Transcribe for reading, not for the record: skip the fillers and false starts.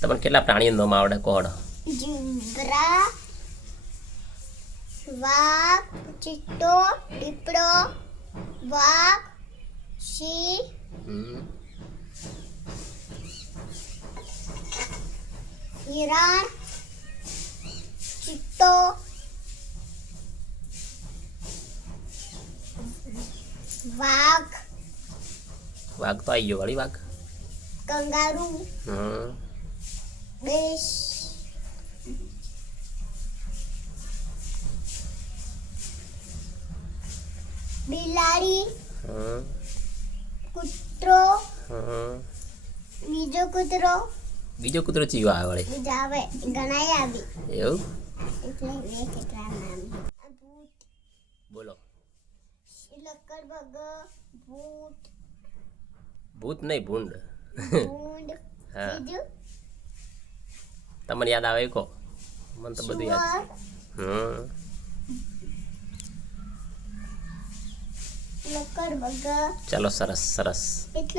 તમને કેટલા પ્રાણીઓ નામ આવડે કોડ? જીબ્રા, વાઘ, ચિત્તો, દીપડો, વાઘ, સિંહ, હિરણ, ચિત્તો, વાઘ, વાઘ તો આવી ગયો વળી વાઘ. કંગારૂ, બેસ, બિલાડી, કૂતરો, બીજો કૂતરો. બીજો કૂતરો ચીયો આવે વળી? બીજો આવે ગણાય આવી. એવું? એટલે બે કેટલા નામ. ભૂત, બોલો. લક્કડબગ, ભૂત, ભૂત નહીં ભૂંડ. ભૂંડ. હા. બીજું તમને યાદ આવે કો? મને તો બધું યાદ. લક્કડબગ. ચાલો સરસ સરસ. એટલે